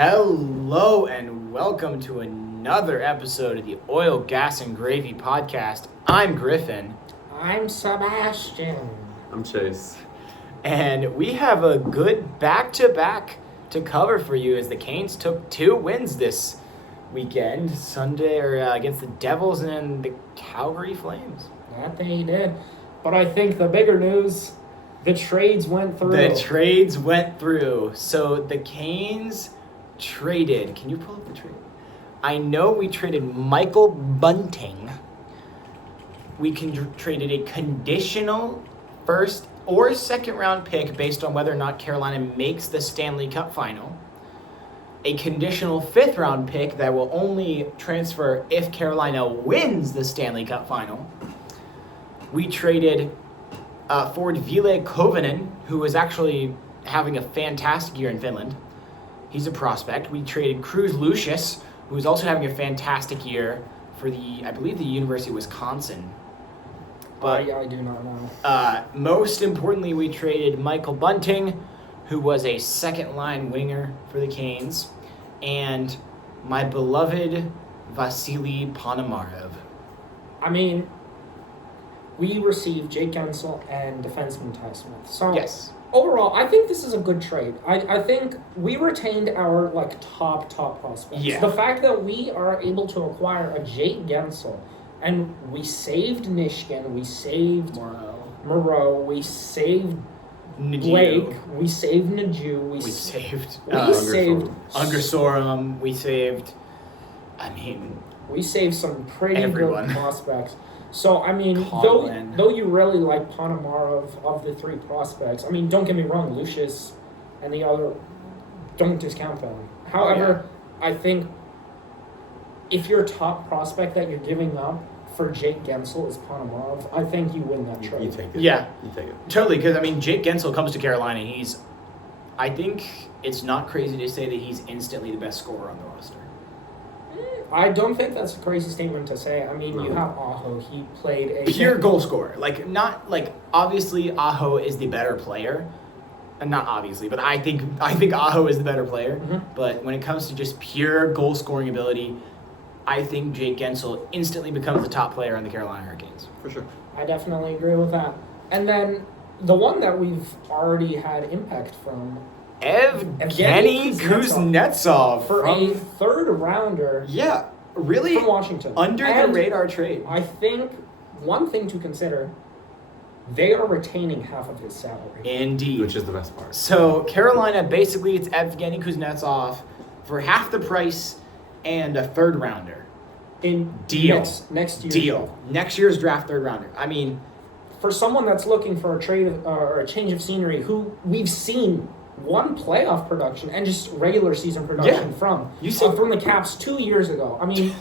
Hello and welcome to another episode of the Oil, Gas, and Gravy podcast. I'm Griffin. I'm Sebastian. I'm Chase. And we have a good back-to-back to cover for you as the Canes took 2 wins this weekend, Sunday against the Devils and the Calgary Flames. That they did. But I think the bigger news, the trades went through. The trades went through. So the Canes traded. Can you pull up the trade? I know we traded Michael Bunting. We traded a conditional first or second round pick based on whether or not Carolina makes the Stanley Cup final. A conditional 5th round pick that will only transfer if Carolina wins the Stanley Cup final. We traded forward Ville Koivunen, who is actually having a fantastic year in Finland. He's a prospect. We traded Cruz Lucius, who is also having a fantastic year for I believe the University of Wisconsin. But I do not know. Most importantly, we traded Michael Bunting, who was a second-line winger for the Canes, and my beloved Vasily Ponomarev. I mean, we received Jake Gensel and defenseman Ty Smith. So Yes. overall, I think this is a good trade. I think we retained our top prospects. Yeah. The fact that we are able to acquire a Jake Gensel, and we saved Nishkin, we saved Moreau, we saved Blake, we saved Najou, we saved Ungersorum, we saved some pretty everyone. good prospects. So, I mean, Colin. though you really like Ponomarev of the 3 prospects, I mean, don't get me wrong, Lucius and the other, don't discount them. However, I think if your top prospect that you're giving up for Jake Gensel is Ponomarev, I think you win that trade. You take it. Yeah. You take it. Totally, because, Jake Gensel comes to Carolina. I think it's not crazy to say that he's instantly the best scorer on the roster. I don't think that's a crazy statement to say. I mean, you have Aho. He played a Pure goal scorer. Obviously Aho is the better player. Not obviously, but I think Aho is the better player. Mm-hmm. But when it comes to just pure goal scoring ability, I think Jake Gensel instantly becomes the top player on the Carolina Hurricanes. For sure. I definitely agree with that. And then the one that we've already had impact from, Evgeny Kuznetsov for a 3rd rounder. Yeah, really from Washington. Under the radar trade. I think one thing to consider, they are retaining half of his salary. Indeed. Which is the best part. So Carolina basically it's Evgeny Kuznetsov for half the price and a 3rd rounder. In Deal. Next year's Deal. draft. Next year's draft 3rd rounder. For someone that's looking for a trade or a change of scenery, who we've seen one playoff production and just regular season production from the Caps 2 years ago. I mean,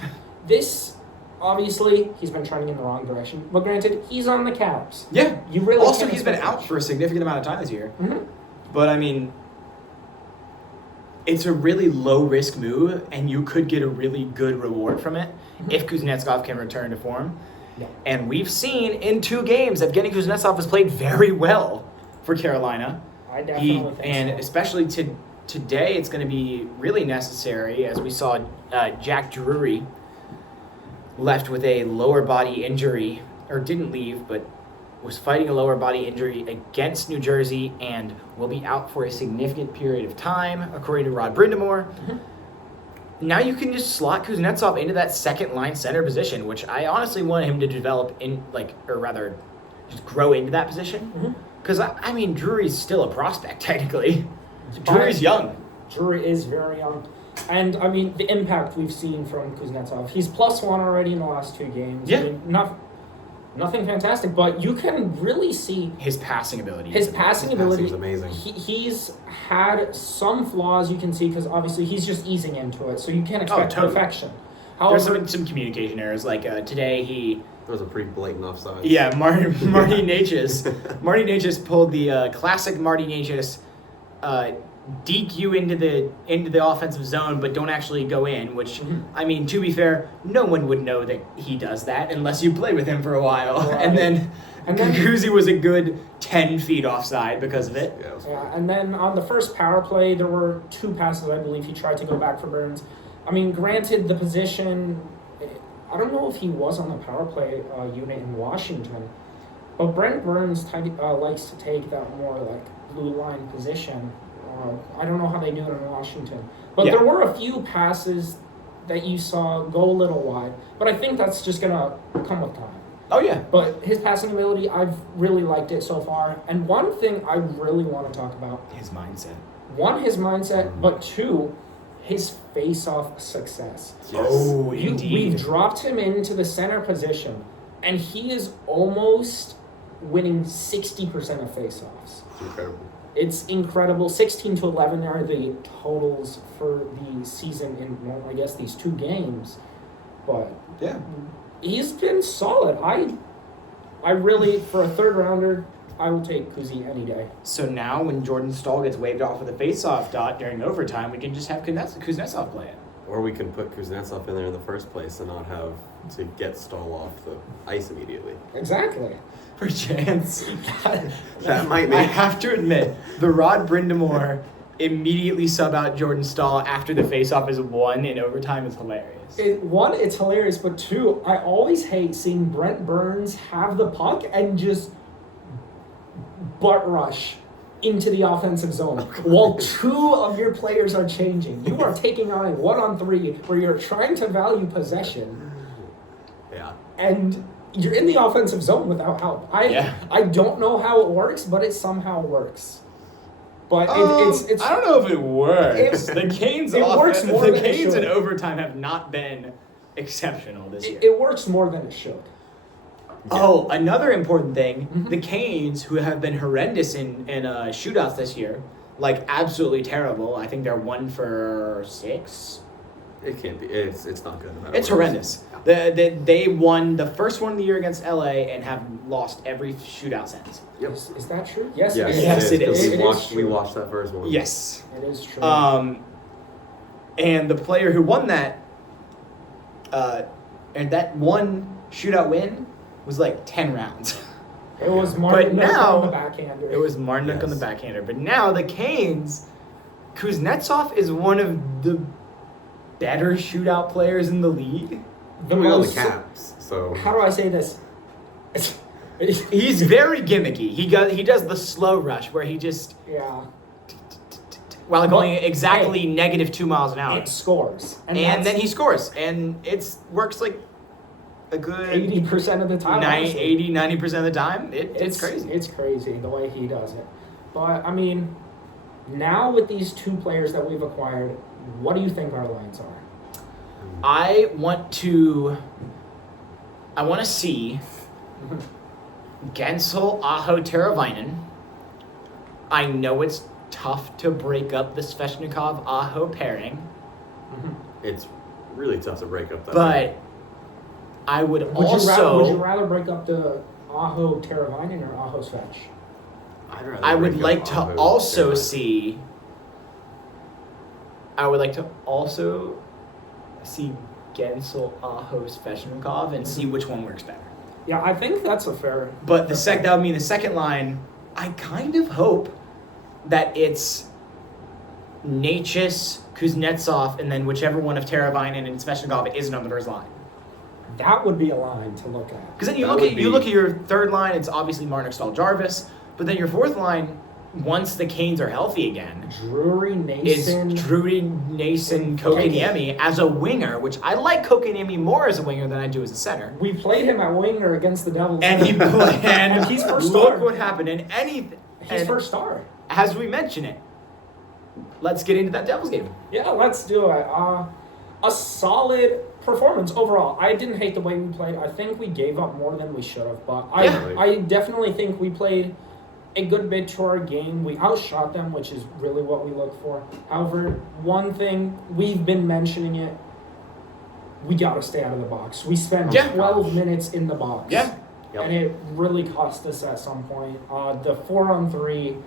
this obviously he's been trending in the wrong direction, but granted, he's on the Caps. Yeah. You really also can't he's been expect out for a significant amount of time this year. Mm-hmm. But it's a really low risk move, and you could get a really good reward from it if Kuznetsov can return to form. Yeah. And we've seen in 2 games that Evgeny Kuznetsov has played very well for Carolina. I definitely think so. Especially today, it's going to be really necessary, as we saw Jack Drury left with a lower body injury, or didn't leave, but was fighting a lower body injury against New Jersey and will be out for a significant period of time, according to Rod Brindamore. Mm-hmm. Now you can just slot Kuznetsov into that second-line center position, which I honestly want him to develop just grow into that position. Mm-hmm. Because, Drury's still a prospect, technically. Drury's young. Drury is very young. And, the impact we've seen from Kuznetsov. He's +1 already in the last 2 games. Yeah. Nothing fantastic, but you can really see his passing ability. His passing ability is amazing. He's had some flaws you can see because obviously he's just easing into it, so you can't expect perfection. However, there's some communication errors. Today There was a pretty blatant offside. Yeah, Marty Necas. Marty Necas pulled the classic Marty Necas deke you into the offensive zone, but don't actually go in. Which, I mean, to be fair, no one would know that he does that unless you play with him for a while. Right. And then Kuzi was a good 10 feet offside because of it. Yeah, and then on the first power play, there were 2 passes. I believe he tried to go back for Burns. I mean, granted, the position. I don't know if he was on the power play unit in Washington, but Brent Burns likes to take that more like blue line position. I don't know how they do it in Washington, but there were a few passes that you saw go a little wide, but I think that's just gonna come with time. Oh yeah. But his passing ability, I've really liked it so far. And one thing I really want to talk about, his mindset. One, his mindset, but 2, his face-off success. Yes. Oh, indeed. We've dropped him into the center position, and he is almost winning 60% of face-offs. Incredible. It's incredible. 16 to 11 are the totals for the season in, well, I guess, these 2 games. But yeah, he's been solid. I really, for a third rounder, I will take Kuzi any day. So now when Jordan Stahl gets waved off with a face-off dot during overtime, we can just have Kuznetsov play it. Or we can put Kuznetsov in there in the first place and not have to get Stahl off the ice immediately. Exactly. Perchance. That might I make... have to admit, the Rod Brindamore immediately sub out Jordan Stahl after the face-off is won in overtime is hilarious. It's hilarious, but 2, I always hate seeing Brent Burns have the puck and just butt rush into the offensive zone while 2 of your players are changing. You are taking on a 1-on-3 where you're trying to value possession. Yeah. And you're in the offensive zone without help. I don't know how it works, but it somehow works. But it's I don't know if it works. The Canes works more than the it Canes should. in overtime have not been exceptional this year. It works more than it should. Oh, another important thing, the Canes, who have been horrendous in shootouts this year, like absolutely terrible. I think they're 1 for 6. It can't be. It's not good. No matter It's what horrendous. They won the first one of the year against LA and have lost every shootout since. Yep. Is that true? Yes, Yes, it is. We watched that first one. Yes. It is true. And the player who won that, and that one shootout win was like 10 rounds. It was Martin on the backhander. It was Martin on the backhander. But now the Canes, Kuznetsov is one of the better shootout players in the league. We all the Caps, so... How do I say this? He's very gimmicky. He does the slow rush where he just... Yeah. While going exactly negative 2 miles an hour. It scores. And then he scores. And it works like a good... 80% of the time. 90% of the time. It's crazy. It's crazy the way he does it. But, I mean, now with these 2 players that we've acquired, what do you think our lines are? I want to see Gensel, Aho, Teravainen. I know it's tough to break up the Svechnikov-Aho pairing. It's really tough to break up that. But I would you rather break up the Aho Teravainen or Aho Svech? I would like to also see. I would like to also see Gensel, Aho, Svechnikov, and see which one works better. Yeah, I think that's a fair. But that would mean the second line. I kind of hope that it's Necas, Kuznetsov, and then whichever one of Teravainen and Svechnikov isn't on the first line. That would be a line to look at. Because then you look at your third line. It's obviously Marner, Stahl, Jarvis. But then your fourth line, once the Canes are healthy again, Drury, Nason, Kokaniemi as a winger, which I like Kokaniemi more as a winger than I do as a center. We played him at winger against the Devils. And he played, and he's first look star. what happened. He's first star. As we mention it, let's get into that Devils game. Yeah, let's do it. A solid performance overall. I didn't hate the way we played. I think we gave up more than we should have, but I definitely think we played a good bit to our game. We outshot them, which is really what we look for. However, one thing, we've been mentioning it, we got to stay out of the box. We spent 12 minutes in the box. Yeah. And it really cost us at some point. The 4-on-3,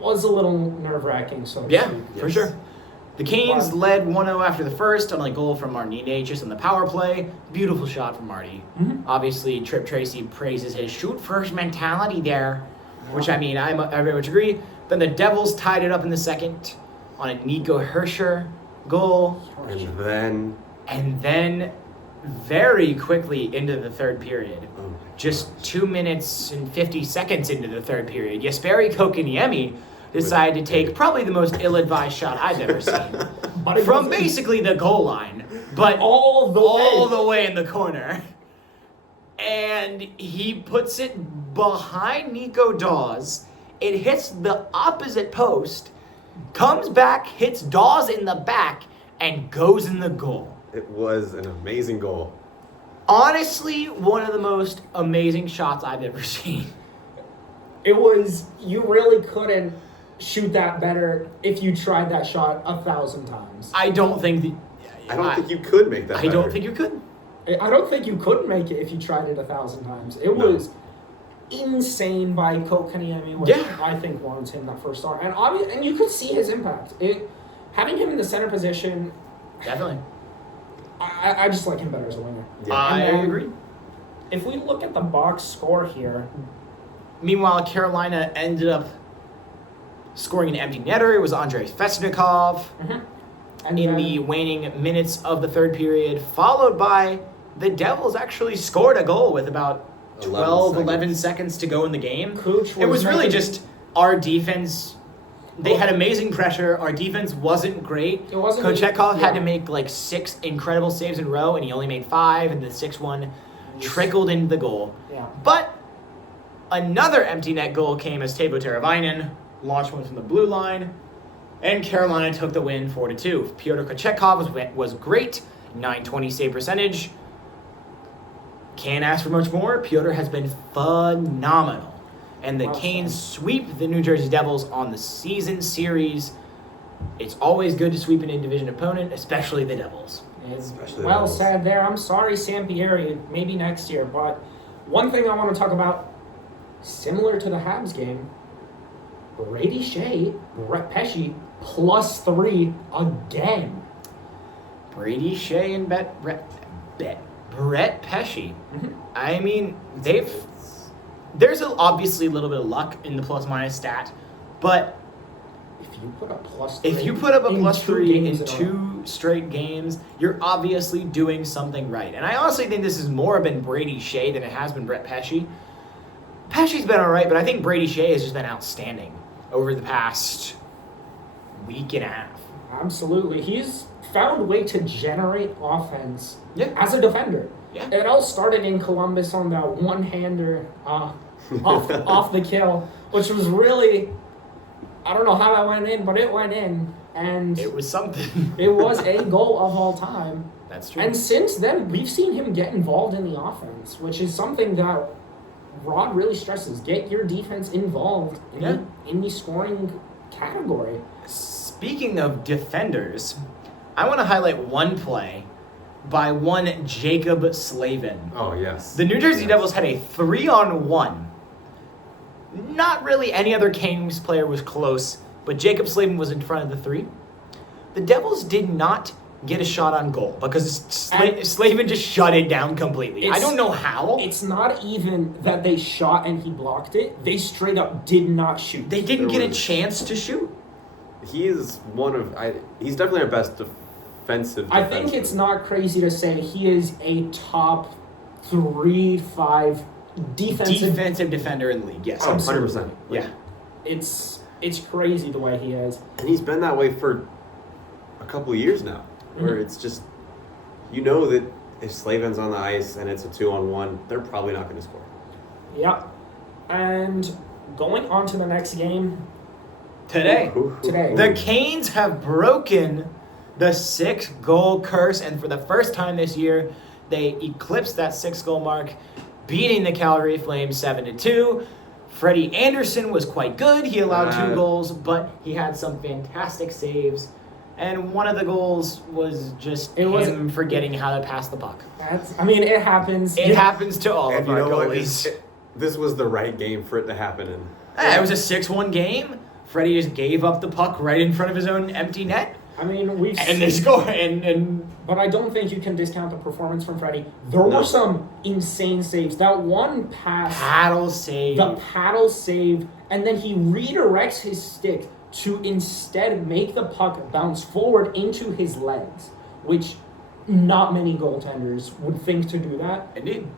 was a little nerve-wracking, so to Yeah, speak. for sure. The Canes led 1-0 after the first on a goal from Martinez just on the power play. Beautiful shot from Marty. Mhm. Obviously, Trip Tracy praises his shoot-first mentality there, which, I mean, I very much agree. Then the Devils tied it up in the second on a Nico Herscher goal. And then very quickly into the third period, just 2 minutes and 50 seconds into the third period, Jesperi Kokaniemi decided to take probably the most ill-advised shot I've ever seen. From basically the goal line, but all the way in the corner. And he puts it behind Nico Dawes. It hits the opposite post, comes back, hits Dawes in the back, and goes in the goal. It was an amazing goal. Honestly, one of the most amazing shots I've ever seen. It was, you really couldn't shoot that better if you tried that shot 1,000 times. I don't think you could make that I don't think you could. I don't think you could make it if you tried it 1,000 times. It was insane by Kokaniemi, which I think warrants him that first star. And you could see his impact. Having him in the center position, definitely. I just like him better as a winger. Yeah. I agree. If we look at the box score here. Meanwhile, Carolina ended up scoring an empty netter. It was Andrei Fesnikov in the waning minutes of the third period, followed by the Devils actually scored a goal with about 11 seconds to go in the game. It was really just our defense. They had amazing pressure. Our defense wasn't great. Kochetkov had to make like 6 incredible saves in a row, and he only made 5, and the 6th one trickled into the goal. Yeah. But another empty net goal came as Teuvo Teravainen launched one from the blue line, and Carolina took the win 4-2. Pyotr Kochetkov was great, 920 save percentage. Can't ask for much more. Pyotr has been phenomenal. And the Canes sweep the New Jersey Devils on the season series. It's always good to sweep an in-division opponent, especially the Devils. Well said there. I'm sorry, Sampieri. Maybe next year. But one thing I want to talk about, similar to the Habs game, Brady Shea, Brett Pesce, +3 again. Brady Shea and Brett Pesce. I mean, there's obviously a little bit of luck in the plus-minus stat, but if you put up a +3 in 2 straight games, you're obviously doing something right. And I honestly think this has more been Brady Shea than it has been Brett Pesce. Pesce's been all right, but I think Brady Shea has just been outstanding over the past week and a half. Absolutely. He's found a way to generate offense as a defender. Yeah. It all started in Columbus on that one-hander off the kill, which was really, I don't know how that went in, but it went in. And it was something. It was a goal of all time. That's true. And since then, we've seen him get involved in the offense, which is something that Rod really stresses. Get your defense involved in the scoring category. Speaking of defenders, I want to highlight one play by one Jacob Slavin. Oh, yes. The New Jersey Devils had a 3-on-1. Not really any other Canes player was close, but Jacob Slavin was in front of the 3. The Devils did not get a shot on goal because Slavin just shut it down completely. I don't know how. It's not even that they shot and he blocked it. They straight up did not shoot. They didn't get a chance to shoot. He is he's definitely our best defensive. I think it's not crazy to say he is a top 3-5 defensive defender in the league. Yes, 100%. Yeah, it's crazy the way he is, and he's been that way for a couple of years now. Where it's just, that if Slavin's on the ice and it's a 2-on-1, they're probably not going to score. Yeah, and going on to the next game. Today, the Canes have broken the 6-goal curse, and for the first time this year, they eclipsed that 6-goal mark, beating the Calgary Flames 7-2. Freddie Anderson was quite good. He allowed 2 goals, but he had some fantastic saves. And one of the goals was just him forgetting how to pass the puck. It happens. It happens to all of our goalies. This was the right game for it to happen in. It was a 6-1 game. Freddie just gave up the puck right in front of his own empty net. I mean, and they score and. But I don't think you can discount the performance from Freddie. There were some insane saves. That one pass, the paddle save, and then he redirects his stick to instead make the puck bounce forward into his legs, which not many goaltenders would think to do that. Indeed.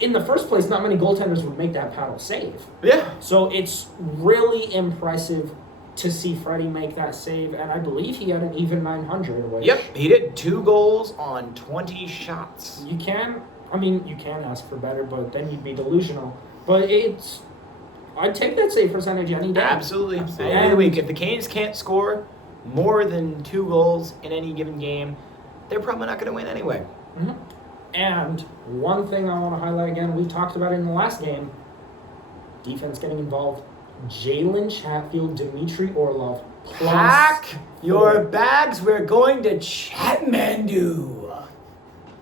In the first place, not many goaltenders would make that paddle save. Yeah. So it's really impressive to see Freddie make that save, and I believe he had an even 900. Which yep, he did 2 goals on 20 shots. You can ask for better, but then you'd be delusional. But I'd take that save percentage any day. Absolutely. Any week. If the Canes can't score more than 2 goals in any given game, they're probably not going to win anyway. Mm-hmm. And one thing I want to highlight again, we talked about it in the last game, defense getting involved. Jalen Chatfield, Dmitry Orlov. Pack your bags. We're going to Kathmandu.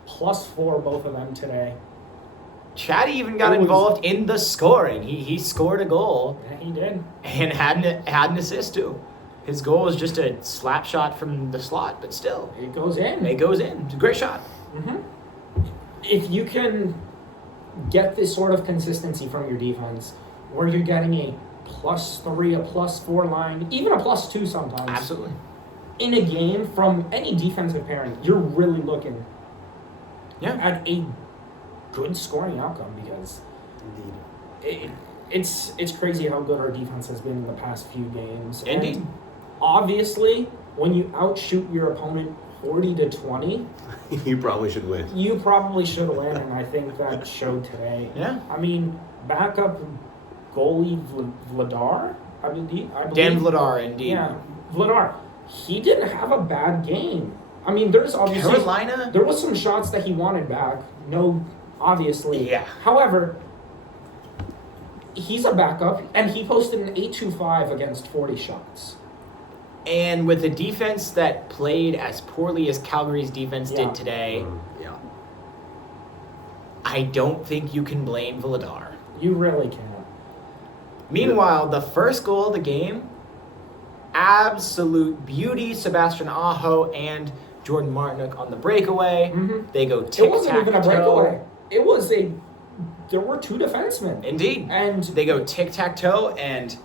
+4, both of them today. Chatty even got involved in the scoring. He scored a goal. Yeah, he did. And had an assist too. His goal was just a slap shot from the slot, but still. It goes in. It's a great shot. Mm-hmm. If you can get this sort of consistency from your defense, where you're getting a +3, a +4 line, even a +2 sometimes. Absolutely. In a game from any defensive pairing, you're really looking at a good scoring outcome because it's crazy how good our defense has been in the past few games. Indeed. And obviously, when you outshoot your opponent 40-20, you probably should win. You probably should win, and I think that showed today. Yeah. I mean, backup goalie Vladar, I believe. Dan Vladar, indeed. Yeah, Vladar. He didn't have a bad game. I mean, there's obviously Carolina. There was some shots that he wanted back. No, obviously. Yeah. However, he's a backup, and he posted an 8.25 against 40 shots. And with a defense that played as poorly as Calgary's defense did today, I don't think you can blame Vladar. You really can't. Meanwhile, the first goal of the game, absolute beauty. Sebastian Aho and Jordan Martinook on the breakaway. Mm-hmm. They go tic-tac-toe. It wasn't even a breakaway. It was there were 2 defensemen. Indeed. And they go tic-tac-toe, and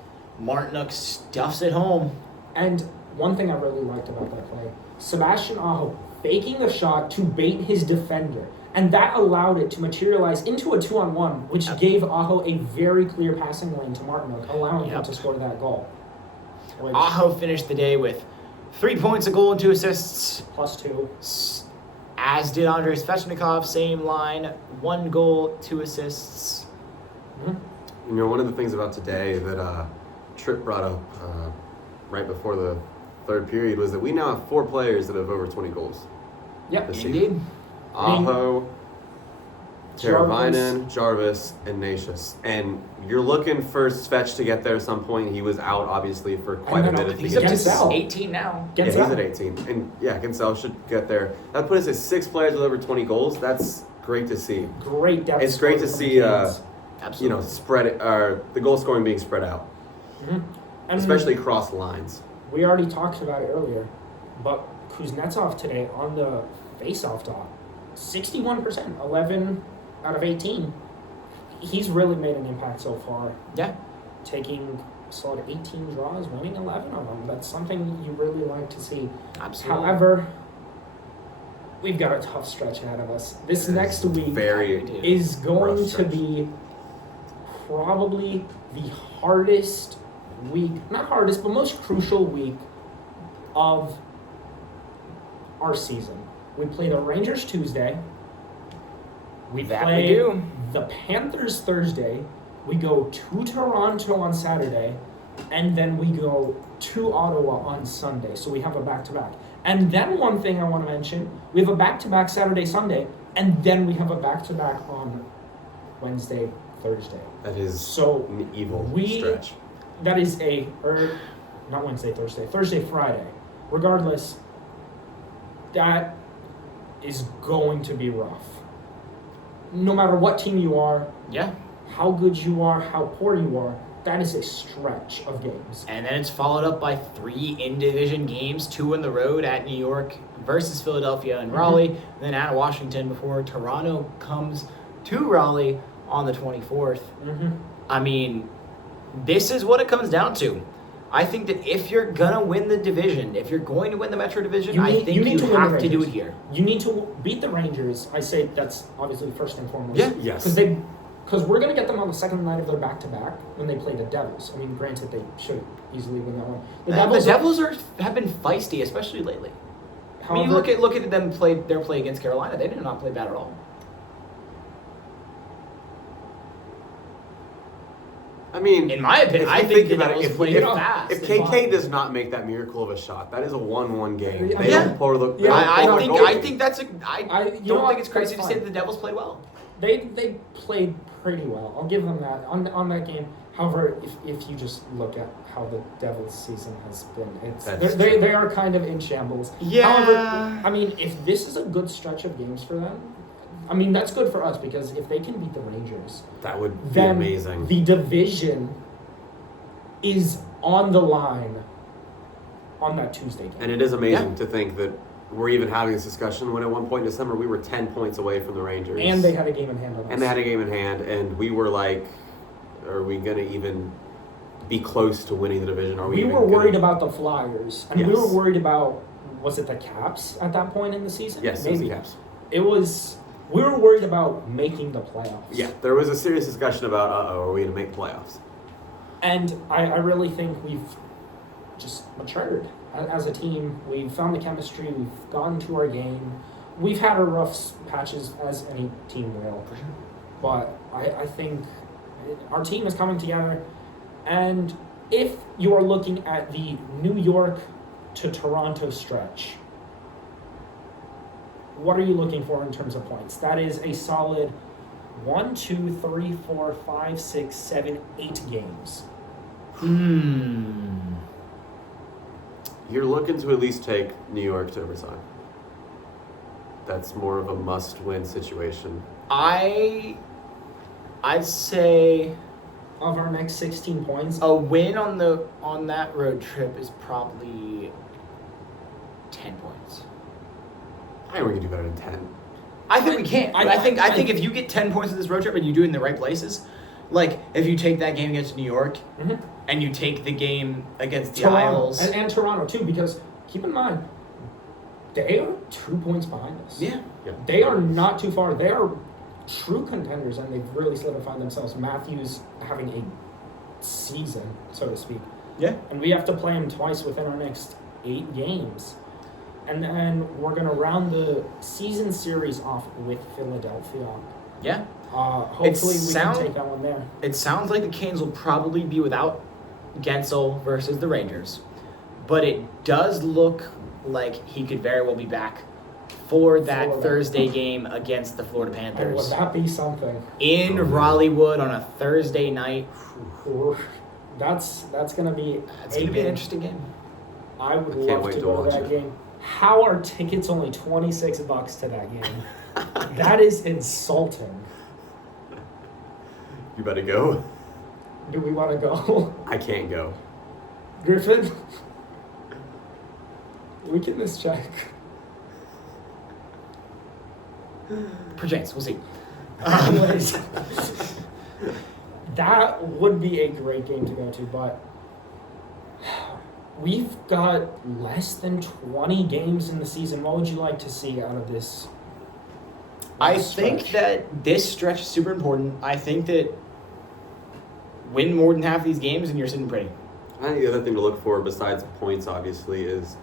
Martinook stuffs it home. And one thing I really liked about that play, Sebastian Aho faking the shot to bait his defender. And that allowed it to materialize into a 2-on-1, which gave Aho a very clear passing lane to Martinook, allowing him to score that goal. Aho finished the day with 3 points, a goal, and 2 assists. +2. As did Andrei Svechnikov, same line, 1 goal, 2 assists. Mm-hmm. You know, one of the things about today that Tripp brought up right before the third period was that we now have 4 players that have over 20 goals. Yep, indeed. Aho, Teravainen, Jarvis, and Nashus. And you're looking for Svech to get there at some point. He was out, obviously, for quite a bit. He's up to 18 now. Yeah, he's at 18. And, Gensel should get there. That put us at 6 players with over 20 goals. That's great to see. Great depth. It's great to see, Absolutely. the goal scoring being spread out. Mm-hmm. And especially across lines. We already talked about it earlier, but Kuznetsov today on the face-off dot, 61%, 11 out of 18. He's really made an impact so far. Yeah. Taking solid 18 draws, winning 11 of them. That's something you really like to see. Absolutely. However, we've got a tough stretch ahead of us. This next week is going to be probably the hardest week, not hardest, but most crucial week of our season. We play the Rangers Tuesday. We play the Panthers Thursday. We go to Toronto on Saturday. And then we go to Ottawa on Sunday. So we have a back-to-back. And then one thing I want to mention, we have a back-to-back Saturday, Sunday. And then we have a back-to-back on Wednesday, Thursday. That is an evil stretch. That is not Wednesday, Thursday, Friday. Regardless, that is going to be rough. No matter what team you are, yeah, how good you are, how poor you are, that is a stretch of games. And then it's followed up by 3 in-division games, 2 on the road at New York versus Philadelphia and Raleigh, and then at Washington before Toronto comes to Raleigh on the 24th. I mean, this is what it comes down to. I think that if you're going to win the division, if you're going to win the Metro Division, I think you have to do it here. You need to beat the Rangers. I say that's obviously first and foremost. Yeah. Yes. Because we're going to get them on the second night of their back-to-back when they play the Devils. I mean, granted, they should easily win that one. The Devils have been feisty, especially lately. However, I mean, look at them their play against Carolina. They did not play bad at all. I mean, in my opinion, I think the Devils played fast. If KK does not make that miracle of a shot, that is a 1-1 game. They Yeah. don't pour the. I think that's a. I don't think it's crazy to That's say that the Devils played well. They played pretty well. I'll give them that on that game. However, if you just look at how the Devils' season has been, they are kind of in shambles. Yeah. However, I mean, if this is a good stretch of games for them, I mean, that's good for us because if they can beat the Rangers, that would be amazing. The division is on the line on that Tuesday game. And it is amazing to think that we're even having this discussion when at one point in December we were 10 points away from the Rangers. And they had a game in hand on us. And we were like, are we going to even be close to winning the division? We were worried about the Flyers. And we were worried about, was it the Caps at that point in the season? Yes, it was the Caps. We were worried about making the playoffs. Yeah, there was a serious discussion about, are we going to make playoffs? And I really think we've just matured as a team. We've found the chemistry. We've gotten to our game. We've had our rough patches, as any team will. But I think our team is coming together. And if you are looking at the New York to Toronto stretch, what are you looking for in terms of points? That is a solid 1, 2, 3, 4, 5, 6, 7, 8 games. You're looking to at least take New York to overtime. That's more of a must-win situation. I'd say of our next 16 points, a win on that road trip is probably 10 points. I think we can do better than 10. I think we can. I think if you get 10 points in this road trip and you do it in the right places, like if you take that game against New York and you take the game against the Isles and Toronto too, because keep in mind they are 2 points behind us. Yeah. They are not too far. They are true contenders, and they've really solidified themselves. Matthews having a season, so to speak. Yeah. And we have to play him twice within our next 8 games. And then we're going to round the season series off with Philadelphia. Yeah. Hopefully we can take that one there. It sounds like the Canes will probably be without Gensel versus the Rangers. But it does look like he could very well be back for that Thursday game against the Florida Panthers. And would that be something? In Raleighwood on a Thursday night. That's going to be an interesting game. I would love to go to that game. How are tickets only $26 to that game? That is insulting. You better go. Do we want to go? I can't go. Griffin? We can mischeck. Perchance, we'll see. Anyways, that would be a great game to go to, but we've got less than 20 games in the season. What would you like to see out of this? I think that this stretch is super important. I think that win more than half of these games and you're sitting pretty. I think the other thing to look for, besides points, obviously, is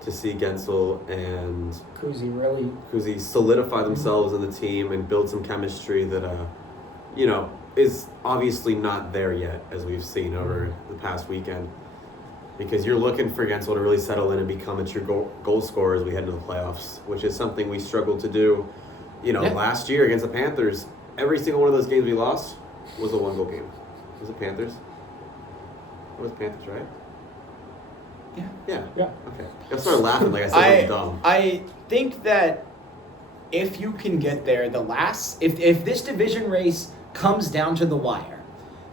to see Gensel and Kuzi solidify themselves in the team and build some chemistry that, is obviously not there yet, as we've seen over the past weekend. Because you're looking for Gensel to really settle in and become a true goal scorer as we head into the playoffs, which is something we struggled to do. Last year against the Panthers, every single one of those games we lost was a 1-goal game. Was it Panthers? It was Panthers, right? Yeah. Okay. I started laughing like I said something dumb. I think that if you can get there, if this division race comes down to the wire,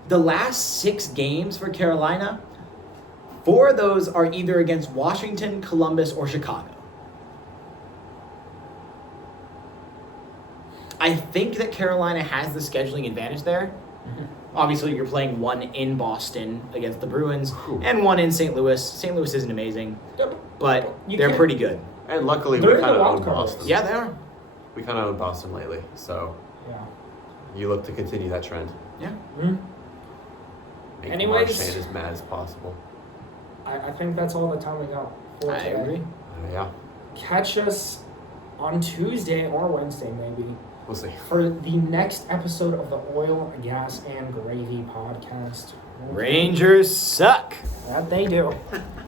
The last 6 games for Carolina, 4 of those are either against Washington, Columbus, or Chicago. I think that Carolina has the scheduling advantage there. Mm-hmm. Obviously, you're playing one in Boston against the Bruins and one in St. Louis. St. Louis isn't amazing, but they're pretty good. And luckily, we kind of own Boston. Yeah, they are. We kind of own Boston lately, so you look to continue that trend. Yeah. Mm-hmm. Make Marchand as mad as possible. I think that's all the time we got for today. I agree. Yeah. Catch us on Tuesday or Wednesday, maybe. We'll see. For the next episode of the Oil, Gas, and Gravy podcast. Rangers suck. That they do.